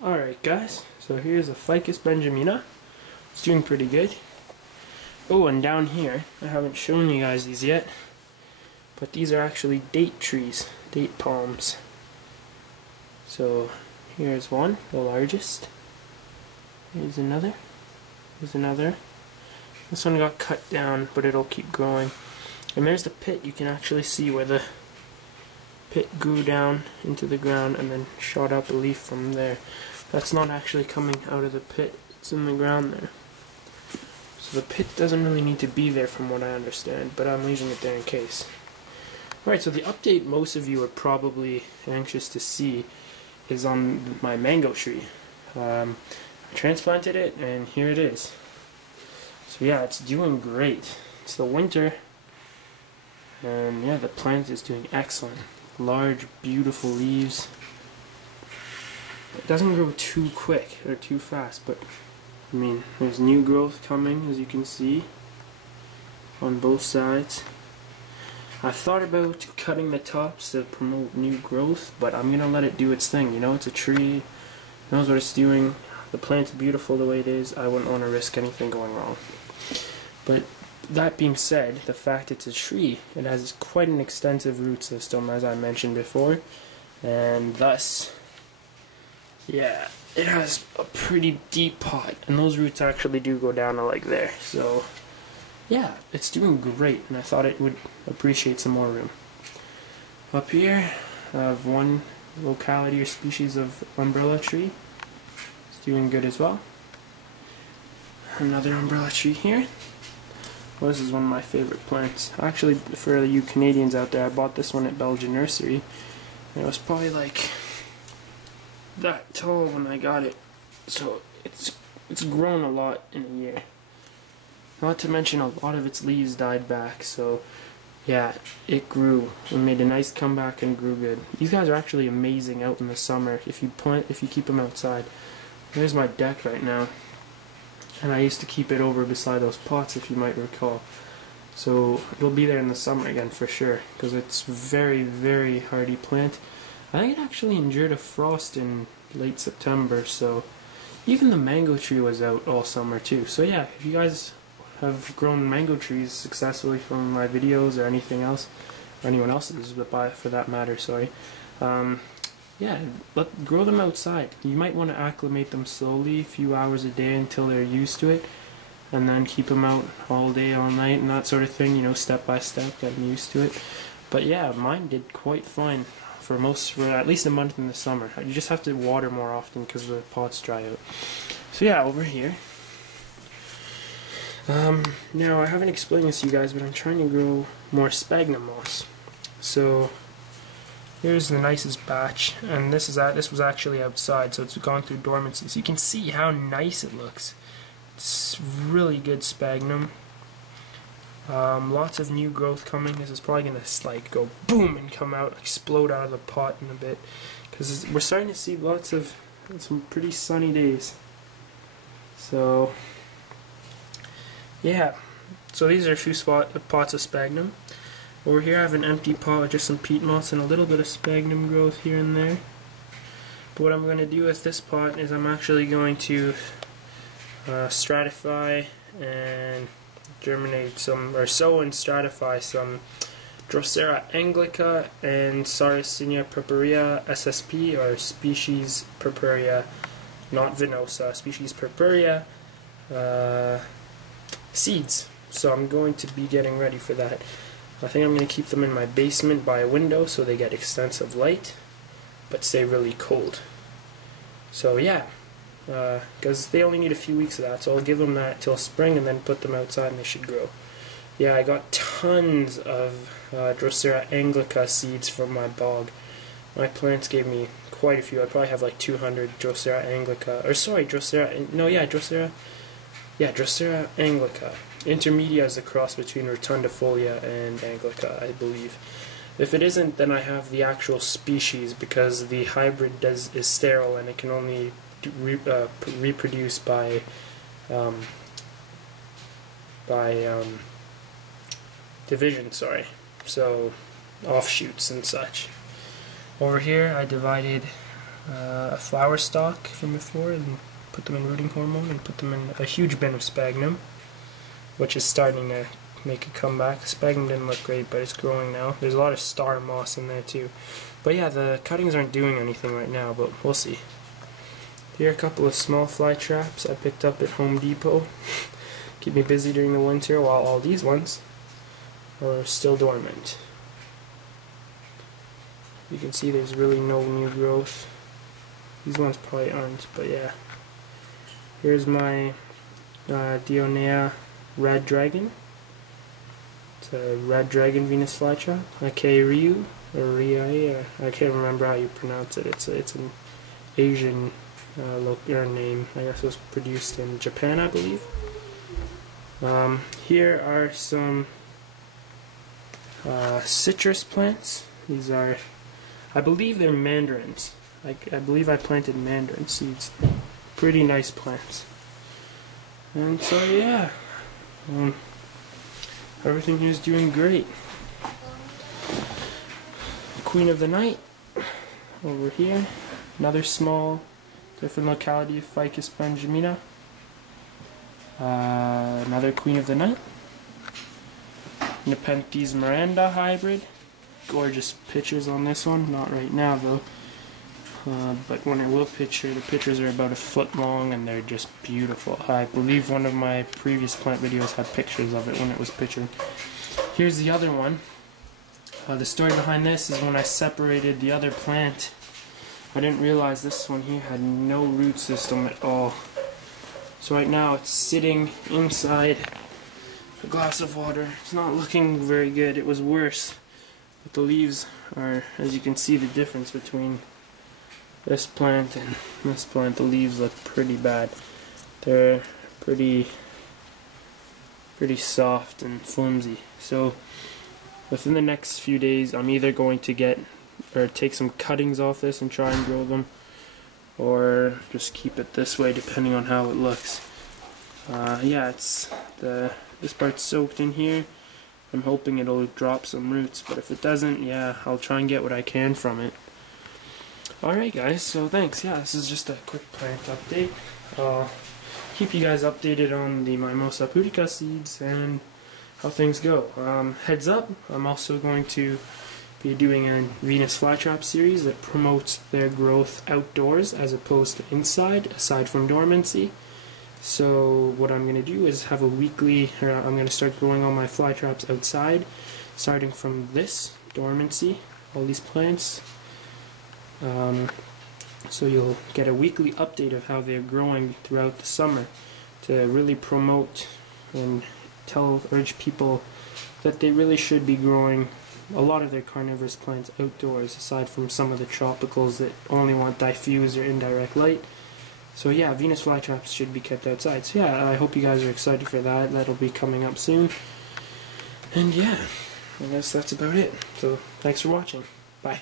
Alright guys, so here's a Ficus benjamina. It's doing pretty good. Oh, and down here, I haven't shown you guys these yet, but these are actually date trees, date palms. So here's one, the largest. Here's another. Here's another. This one got cut down, but it'll keep growing. And there's the pit. You can actually see where the pit grew down into the ground and then shot up a leaf from there. That's not actually coming out of the pit, it's in the ground there. So the pit doesn't really need to be there from what I understand, but I'm leaving it there in case. Alright, so the update most of you are probably anxious to see is on my mango tree. I transplanted it and here it is. So yeah, it's doing great. It's the winter and yeah, the plant is doing excellent. Large, beautiful leaves. It doesn't grow too quick or too fast, but I mean, there's new growth coming, as you can see, on both sides. I thought about cutting the tops to promote new growth, but I'm gonna let it do its thing. You know, it's a tree, it knows what it's doing. The plant's beautiful the way it is. I wouldn't want to risk anything going wrong. But that being said, the fact it's a tree, it has quite an extensive root system, as I mentioned before, and thus, yeah, it has a pretty deep pot, and those roots actually do go down to like there. So, yeah, it's doing great, and I thought it would appreciate some more room. Up here, I have one locality or species of umbrella tree. It's doing good as well. Another umbrella tree here. Well, this is one of my favorite plants. Actually, for you Canadians out there, I bought this one at Belgian Nursery. And it was probably like that tall when I got it. So it's grown a lot in a year. Not to mention a lot of its leaves died back. So yeah, it grew. It made a nice comeback and grew good. These guys are actually amazing out in the summer if you keep them outside. There's my deck right now. And I used to keep it over beside those pots, if you might recall. So it'll be there in the summer again for sure, because it's very, very hardy plant. I think it actually endured a frost in late September, so even the mango tree was out all summer too. So yeah, if you guys have grown mango trees successfully from my videos or anything else, or anyone else's for that matter, sorry. Yeah, grow them outside. You might want to acclimate them slowly, a few hours a day until they're used to it, and then keep them out all day, all night, and that sort of thing, you know, step by step, getting used to it. But yeah, mine did quite fine for at least a month in the summer. You just have to water more often because the pots dry out. So yeah, over here. Now, I haven't explained this to you guys, but I'm trying to grow more sphagnum moss. So here's the nicest batch, and this was actually outside, so it's gone through dormancy. So you can see how nice it looks. It's really good sphagnum. Lots of new growth coming. This is probably gonna like go boom and come out, explode out of the pot in a bit, because we're starting to see lots of some pretty sunny days. So yeah, so these are a few pots of sphagnum. Over here I have an empty pot with just some peat moss and a little bit of sphagnum growth here and there. But what I'm going to do with this pot is I'm actually going to stratify and germinate some, or sow and stratify some Drosera anglica and Sarracenia purpurea SSP, or species purpurea, not venosa, species purpurea seeds. So I'm going to be getting ready for that. I think I'm going to keep them in my basement by a window so they get extensive light, but stay really cold. So yeah, because they only need a few weeks of that, so I'll give them that till spring and then put them outside and they should grow. Yeah, I got tons of Drosera anglica seeds from my bog. My plants gave me quite a few. I probably have like 200 Drosera anglica, or sorry, Drosera anglica. Intermedia is a cross between rotundifolia and anglica, I believe. If it isn't, then I have the actual species, because the hybrid is sterile and it can only reproduce by division, sorry. So offshoots and such. Over here I divided a flower stalk from before and put them in rooting hormone and put them in a huge bin of sphagnum, which is starting to make a comeback. Sphagnum didn't look great, but it's growing now. There's a lot of star moss in there too. But yeah, the cuttings aren't doing anything right now, but we'll see. Here are a couple of small fly traps I picked up at Home Depot. Keep me busy during the winter while all these ones are still dormant. You can see there's really no new growth. These ones probably aren't, but yeah. Here's my Dionea red dragon. It's a red dragon Venus flytrap. Ryu or Riai, I can't remember how you pronounce it. It's an Asian name. I guess it was produced in Japan, I believe. Here are some citrus plants. These are, I believe they're mandarins. I believe I planted mandarin seeds. Pretty nice plants. And so yeah, everything here's doing great. Queen of the Night over here. Another small, different locality of Ficus benjamina. Another Queen of the Night. Nepenthes Miranda hybrid. Gorgeous pictures on this one. Not right now though. But when I will picture, the pictures are about a foot long and they're just beautiful. I believe one of my previous plant videos had pictures of it when it was pictured. Here's the other one. The story behind this is when I separated the other plant, I didn't realize this one here had no root system at all. So right now it's sitting inside a glass of water. It's not looking very good. It was worse. But the leaves are, as you can see, the difference between this plant and this plant. The leaves look pretty bad. They're pretty soft and flimsy. So within the next few days I'm either going to take some cuttings off this and try and grow them, or just keep it this way depending on how it looks. Yeah, this part's soaked in here. I'm hoping it'll drop some roots, but if it doesn't, yeah, I'll try and get what I can from it. Alright guys, so thanks. Yeah, this is just a quick plant update. I'll keep you guys updated on the Mimosa pudica seeds and how things go. Heads up, I'm also going to be doing a Venus flytrap series that promotes their growth outdoors as opposed to inside, aside from dormancy. So what I'm going to do is have a weekly, I'm going to start growing all my flytraps outside, starting from this, dormancy, all these plants. So you'll get a weekly update of how they're growing throughout the summer to really promote and urge people that they really should be growing a lot of their carnivorous plants outdoors, aside from some of the tropicals that only want diffuse or indirect light. So yeah, Venus flytraps should be kept outside. So yeah, I hope you guys are excited for that. That'll be coming up soon. And yeah, I guess that's about it. So thanks for watching. Bye.